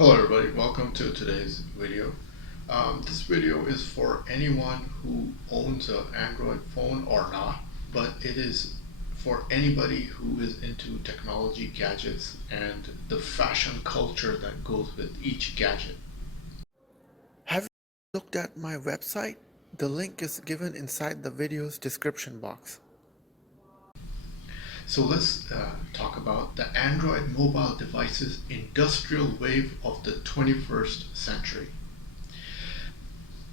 Hello everybody, welcome to today's video. This video is for anyone who owns an Android phone or not, but it is for anybody who is into technology gadgets and the fashion culture that goes with each gadget. Have you looked at my website? The link is given inside the video's description box. So let's talk about the Android mobile devices industrial wave of the 21st century.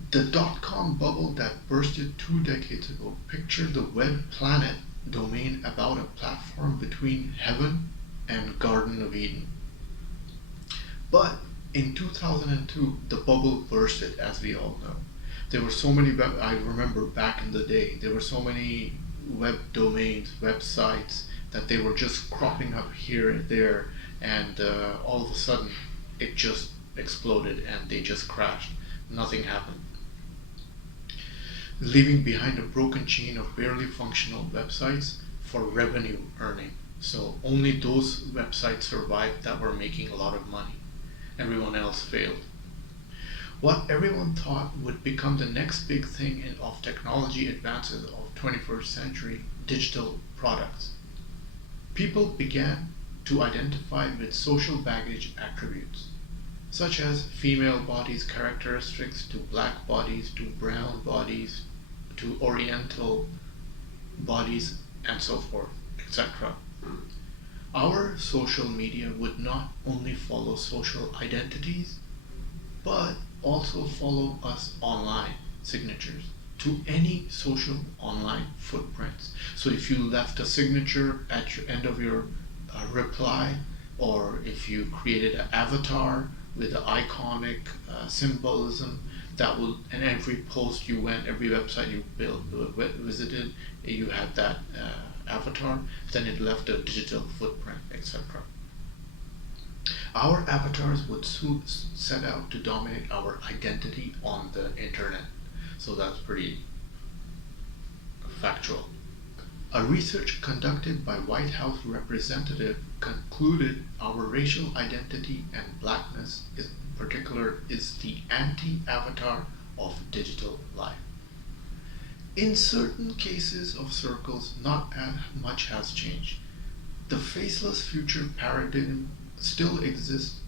The dot-com bubble that bursted 2 decades ago pictured the web planet domain about a platform between heaven and Garden of Eden. But in 2002, the bubble bursted, as we all know. There were so many I remember back in the day, there were so many web domains, websites, that they were just cropping up here and there, and all of a sudden it just exploded and they just crashed. Nothing happened, leaving behind a broken chain of barely functional websites for revenue earning. So only those websites survived that were making a lot of money. Everyone else failed. What everyone thought would become the next big thing of technology advances of 21st century digital products. People began to identify with social baggage attributes, such as female bodies characteristics to black bodies to brown bodies to oriental bodies and so forth, etc. Our social media would not only follow social identities, but also follow us online signatures to any social online footprints. So if you left a signature at your end of your reply, or if you created an avatar with an iconic symbolism that will, and every post you went, every website you visited, you had that avatar, then it left a digital footprint, etc. Our avatars would soon set out to dominate our identity on the internet. So that's pretty factual. A research conducted by White House representative concluded our racial identity and blackness in particular is the anti-avatar of digital life. In certain cases of circles, not as much has changed. The faceless future paradigm still exists,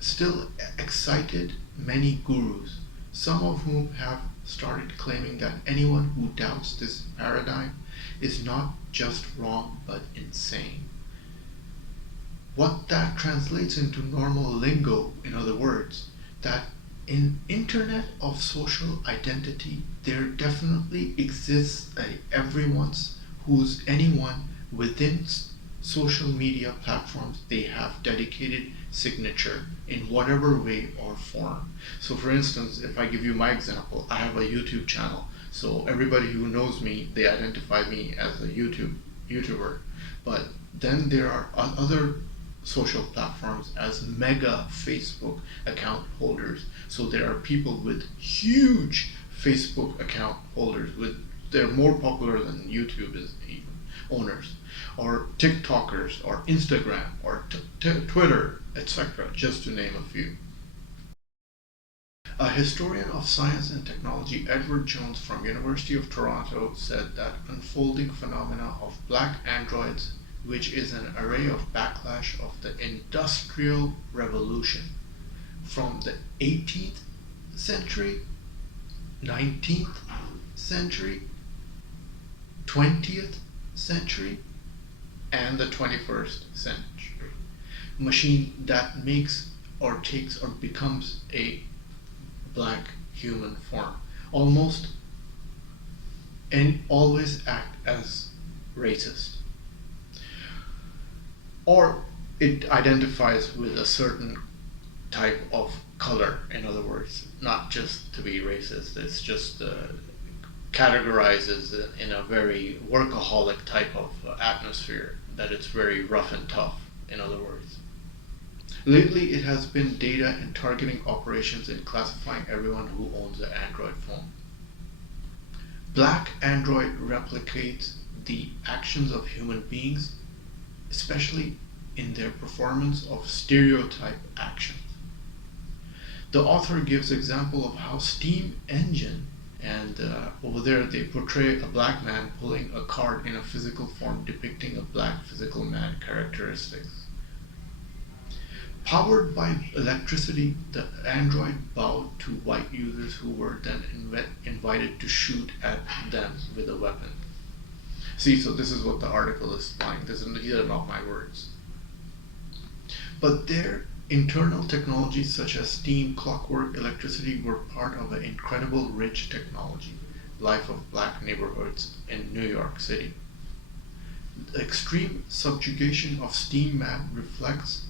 still excited many gurus, some of whom have started claiming that anyone who doubts this paradigm is not just wrong but insane. What that translates into normal lingo, in other words, that in internet of social identity there definitely exists anyone within social media platforms, they have dedicated signature in whatever way or form. So for instance, if I give you my example, I have a YouTube channel. So everybody who knows me, they identify me as a YouTuber. But then there are other social platforms as mega Facebook account holders. So there are people with huge Facebook account holders they're more popular than YouTube is even owners, or TikTokers, or Instagram, or Twitter, etc., just to name a few. A historian of science and technology, Edward Jones from University of Toronto, said that unfolding phenomena of black androids, which is an array of backlash of the Industrial Revolution from the 18th century, 19th century, 20th century, and the 21st century. Machine that makes or takes or becomes a black human form, almost and always act as racist. Or it identifies with a certain type of color, in other words, not just to be racist, it's just categorizes it in a very workaholic type of atmosphere, that it's very rough and tough, in other words. Lately, it has been data and targeting operations in classifying everyone who owns an Android phone. Black Android replicates the actions of human beings, especially in their performance of stereotype actions. The author gives example of how steam engine, and over there they portray a black man pulling a cart in a physical form depicting a black physical man characteristics. Powered by electricity, the android bowed to white users who were then invited to shoot at them with a weapon. See, so this is what the article is implying. These are not my words. But their internal technologies such as steam, clockwork, electricity were part of an incredible rich technology, life of black neighborhoods in New York City. The extreme subjugation of steam man reflects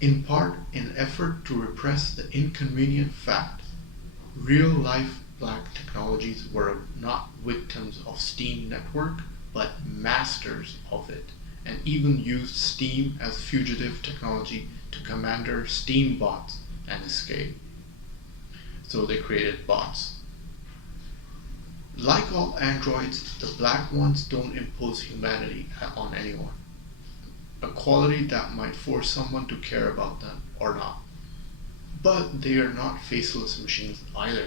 in part an effort to repress the inconvenient fact real life black technologies were not victims of steam network but masters of it, and even used steam as fugitive technology to commander steam bots and escape. So they created bots. Like all androids, the black ones don't impose humanity on anyone, a quality that might force someone to care about them or not. But they are not faceless machines either.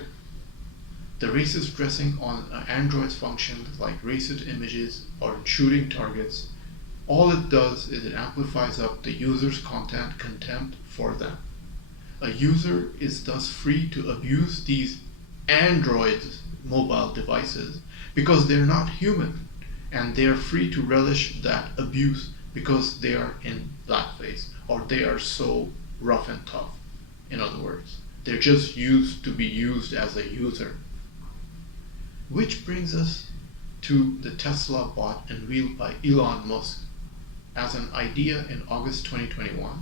The racist dressing on an android's functions like racist images or shooting targets, all it does is it amplifies up the user's contempt for them. A user is thus free to abuse these androids' mobile devices because they're not human, and they are free to relish that abuse because they are in blackface, or they are so rough and tough. In other words, they're just used to be used as a user. Which brings us to the Tesla bot unveiled by Elon Musk as an idea in August 2021.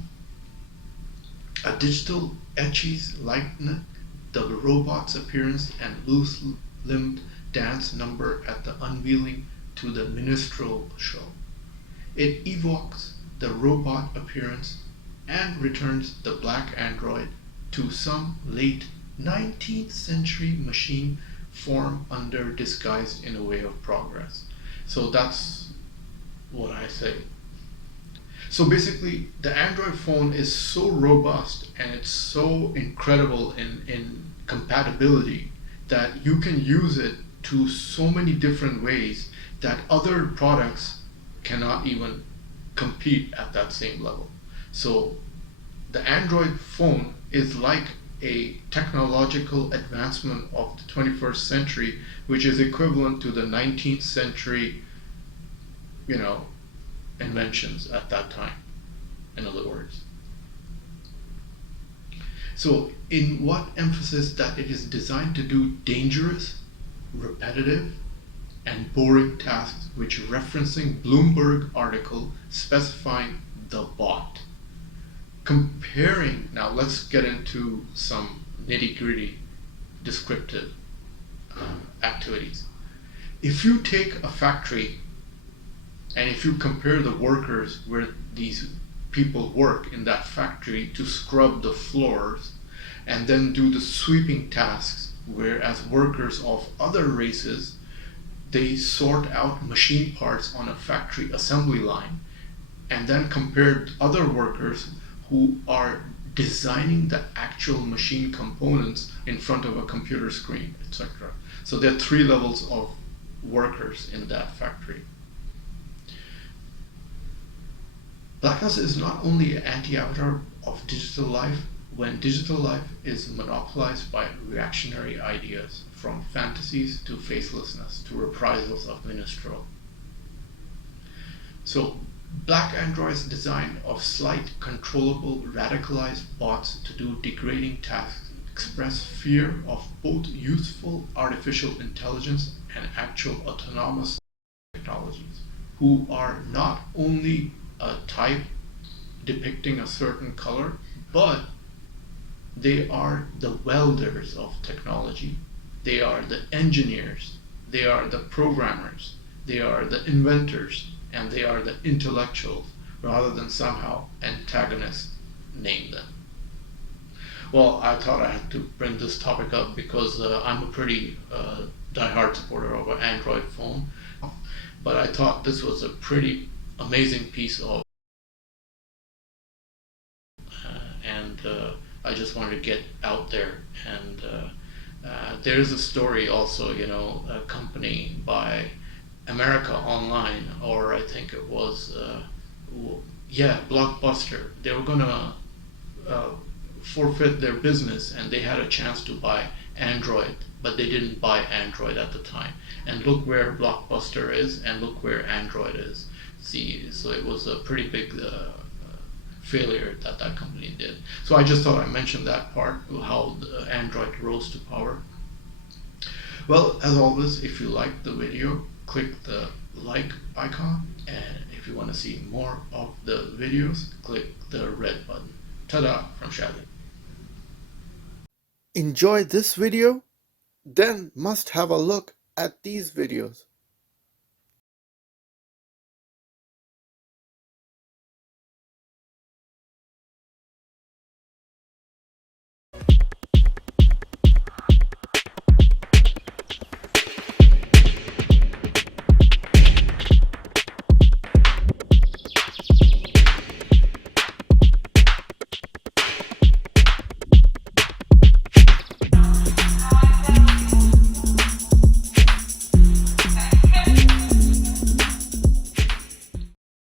A digital etchies likened the robot's appearance and loose-limbed dance number at the unveiling to the minstrel show. It evokes the robot appearance and returns the black android to some late 19th century machine form under disguised in a way of progress. So that's what I say. So basically, the Android phone is so robust and it's so incredible in compatibility that you can use it to so many different ways that other products cannot even compete at that same level. So the Android phone is like a technological advancement of the 21st century, which is equivalent to the 19th century, inventions at that time, in other words. So in what emphasis that it is designed to do dangerous, repetitive, and boring tasks, which referencing Bloomberg article specifying the bot. Comparing, now let's get into some nitty-gritty descriptive activities. If you take a factory and if you compare the workers where these people work in that factory to scrub the floors and then do the sweeping tasks, whereas workers of other races, they sort out machine parts on a factory assembly line, and then compared other workers who are designing the actual machine components in front of a computer screen, etc. So there are 3 levels of workers in that factory. Blackness is not only an anti-avatar of digital life when digital life is monopolized by reactionary ideas, from fantasies to facelessness to reprisals of minstrel. So black androids' design of slight, controllable, radicalized bots to do degrading tasks express fear of both useful artificial intelligence and actual autonomous technologies, who are not only a type depicting a certain color, but they are the welders of technology. They are the engineers, they are the programmers, they are the inventors, and they are the intellectuals, rather than somehow antagonists name them. Well, I thought I had to bring this topic up because I'm a pretty diehard supporter of an Android phone, but I thought this was a pretty amazing piece of and I just wanted to get out there. And there is a story also, a company by America Online, or I think it was, yeah, Blockbuster. They were gonna uh, forfeit their business, and they had a chance to buy Android, but they didn't buy Android at the time. And look where Blockbuster is, and look where Android is. See, so it was a pretty big failure that that company did. So I just thought I mentioned that part, how the Android rose to power. Well, as always, if you like the video, click the like icon, and if you want to see more of the videos, click the red button. Ta-da from Shadi. Enjoy this video? Then must have a look at these videos.